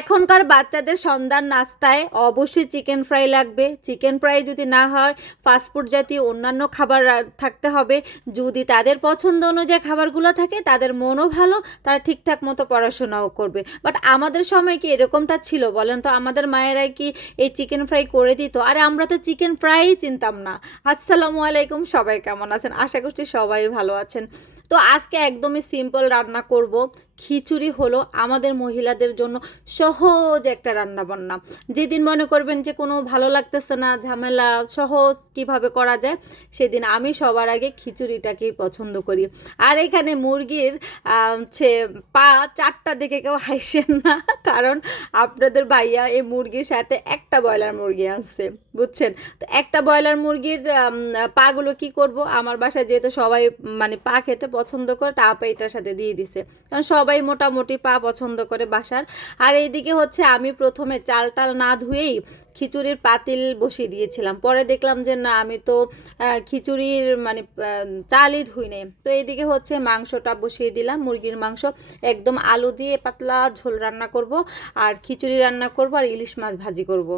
এখনকার বাচ্চাদের সন্ধ্যার নাস্তায় অবশ্যই চিকেন ফ্রাই লাগবে। চিকেন ফ্রাই যদি না হয় ফাস্টফুড জাতীয় অন্যান্য খাবার থাকতে হবে। যদি তাদের পছন্দ অনুযায়ী খাবারগুলো থাকে, তাদের মনও ভালো, তারা ঠিকঠাক মতো পড়াশোনাও করবে। বাট আমাদের সময় কি এরকমটা ছিল বলেন তো? আমাদের মায়েরা কি এই চিকেন ফ্রাই করে দিত? আরে আমরা তো চিকেন ফ্রাই চিনতাম না। আসসালামু আলাইকুম, সবাই কেমন আছেন? আশা করছি সবাই ভালো আছেন। তো আজকে একদমই সিম্পল রান্না করব। খিচুড়ি হলো আমাদের মহিলাদের জন্য সহজ একটা রান্না বান্না যেদিন মনে করবেন যে কোনো ভালো লাগতেছে না, ঝামেলা সহজ কীভাবে করা যায়, সেদিন আমি সবার আগে খিচুড়িটাকেই পছন্দ করি। আর এখানে মুরগির হচ্ছে পা চারটা দেখে কেউ হাসেন না, কারণ আপনাদের ভাইয়া এই মুরগির সাথে একটা ব্রয়লার মুরগি আনছে, বুঝছেন? তো একটা ব্রয়লার মুরগির পাগুলো কি করব? আমার বাসায় যেহেতু সবাই মানে পা খেতে পছন্দ করে, তা আপা এটার সাথে দিয়ে দিছে। কারণ সবাই মোটামুটি পা পছন্দ করে বাসার। আর এইদিকে হচ্ছে আমি প্রথমে চাল টাল না ধুয়েই খিচুড়ির পাতিল বসিয়ে দিয়েছিলাম। পরে দেখলাম যে না, আমি তো খিচুড়ির মানে চালই ধুই নেই। তো এইদিকে হচ্ছে মাংসটা বসিয়ে দিলাম, মুরগির মাংস। একদম আলু দিয়ে পাতলা ঝোল রান্না করব, আর খিচুড়ি রান্না করব, আর ইলিশ মাছ ভাজি করব।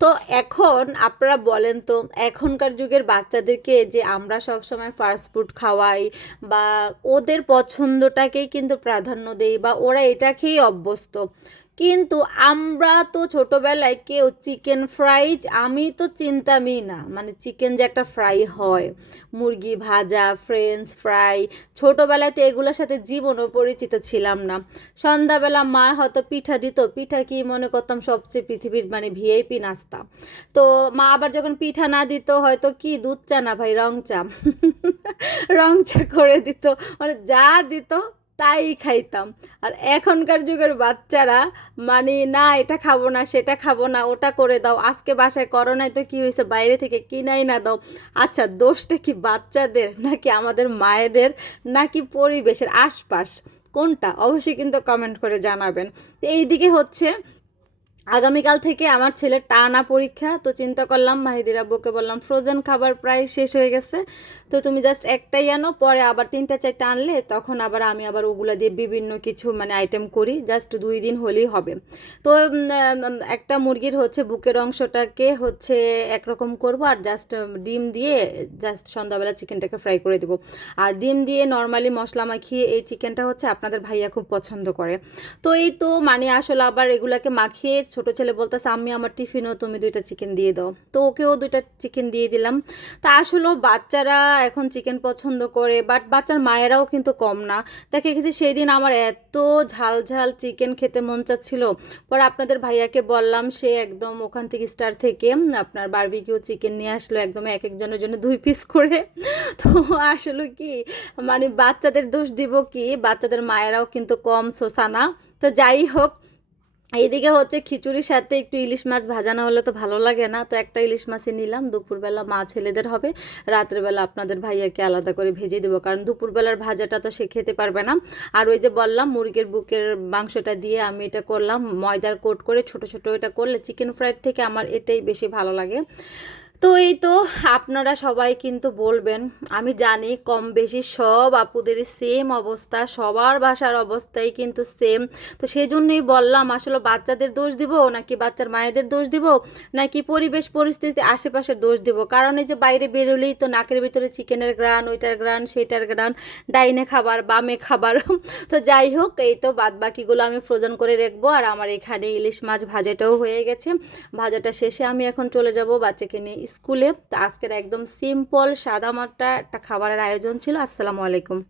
তো এখন আপনারা বলেন তো, এখনকার যুগের বাচ্চাদেরকে যে আমরা সবসময় ফাস্ট ফুড খাওয়াই বা ওদের পছন্দটাকেই কিন্তু প্রাধান্য দেই বা ওরা এটাকেই অভ্যস্ত। কিন্তু আমরা তো ছোটোবেলায় কেউ চিকেন ফ্রাই আমি তো চিন্তামই না। মানে চিকেন যে একটা ফ্রাই হয়, মুরগি ভাজা ফ্রেঞ্চ ফ্রাই ছোটোবেলায় তো এগুলোর সাথে জীবনও পরিচিত ছিলাম না। সন্ধ্যাবেলা মা হয়তো পিঠা দিত, পিঠা কি মনে করতাম সবচেয়ে পৃথিবীর মানে ভিআইপি নাস্তা। তো মা আবার যখন পিঠা না দিত, হয়তো কি দুধ চা না ভাই, রং চা। রং চা করে দিত মানে যা দিত তাই খাইতাম। আর এখনকার যুগের বাচ্চারা মানে না, এটা খাব না, সেটা খাব না, ওটা করে দাও। আজকে বাসায় করোনায় তো কী হয়েছে? বাইরে থেকে কিনাই না দাও। আচ্ছা দোষটা কি বাচ্চাদের নাকি আমাদের মায়েদের নাকি পরিবেশের আশপাশ? কোনটা? অবশ্যই কিন্তু কমেন্ট করে জানাবেন। তো এইদিকে হচ্ছে আগামীকাল থেকে আমার ছেলের টানা পরীক্ষা, তো চিন্তা করলাম, মাহিদির আব্বুকে বললাম ফ্রোজেন খাবার প্রায় শেষ হয়ে গেছে, তো তুমি জাস্ট একটাই আনো, পরে আবার তিনটা চারটা আনলে, তখন আবার আমি আবার ওগুলা দিয়ে বিভিন্ন কিছু মানে আইটেম করি জাস্ট দুই দিন হলেই হবে। তো একটা মুরগির হচ্ছে বুকের অংশটাকে হচ্ছে একরকম করব, আর জাস্ট ডিম দিয়ে জাস্ট সন্ধ্যাবেলা চিকেনটাকে ফ্রাই করে দেবো। আর ডিম দিয়ে নর্মালি মশলা মাখিয়ে এই চিকেনটা হচ্ছে আপনাদের ভাইয়া খুব পছন্দ করে। তো এই তো মানে আসলে আবার এগুলাকে মাখিয়ে ছোট ছেলে বলতেছে আমি আমার টিফিনও তুমি দুইটা চিকেন দিয়ে দাও। তো ওকেও দুইটা চিকেন দিয়ে দিলাম। তা আসলেও বাচ্চারা এখন চিকেন পছন্দ করে বাট বাচ্চার মায়েরাও কিন্তু কম না। দেখে গেছি সেই দিন আমার এত ঝাল ঝাল চিকেন খেতে মন চাচ্ছিল। পরে আপনাদের ভাইয়াকে বললাম, সে একদম ওখান থেকে স্টার থেকে আপনার বারবিকিউ চিকেন নিয়ে আসলো একদম এক একজনের জন্য দুই পিস করে। তো আসলে কি মানে বাচ্চাদের দোষ দিব কি? বাচ্চাদের মায়েরাও কিন্তু কম শোষা না তো যাই হোক এইদিকে হচ্ছে খিচুড়ির সাথে একটু ইলিশ মাছ ভাজানো হলে তো ভালো লাগে না। তো একটা ইলিশ মাছই নিলাম। দুপুরবেলা মা ছেলেদের হবে। রাত্রেবেলা আপনাদের ভাইয়াকে আলাদা করে ভেজে দেবো। কারণ দুপুরবেলার ভাজাটা তো সে খেতে পারবে না। আর ওই যে বললাম, মুরগির বুকের মাংসটা দিয়ে আমি এটা করলাম। ময়দার কোট করে ছোট ছোট এটা করলে চিকেন ফ্রাইড থেকে আমার এটাই বেশি ভালো লাগে। তো এই তো আপনারা সবাই কিন্তু বলবেন, আমি জানি কম বেশি সব আপুদের সেম অবস্থা, সবার বাসার অবস্থাই কিন্তু সেম তো সেই জন্যই বললাম, আসলে বাচ্চাদের দোষ দিব নাকি বাচ্চার মায়েদের দোষ দিব, নাকি পরিবেশ পরিস্থিতি আশেপাশের দোষ দিব? কারণ এই যে বাইরে বেরোলেই তো নাকের ভিতরে চিকেনের গ্রান ওইটার গ্রান সেটার গ্রান ডাইনে খাবার, বামে খাবার। তো যাই হোক, এই তো বাদ বাকিগুলো আমি ফ্রোজেন করে রাখব, আর আমার এখানে ইলিশ মাছ ভাজাটাও হয়ে গেছে। ভাজাটা শেষে আমি এখন চলে যাব বাচ্চাকে নিয়ে স্কুলে। আজকের একদম সিম্পল সাদা মাটা একটা খাবারের আয়োজন ছিল। আসসালামু আলাইকুম।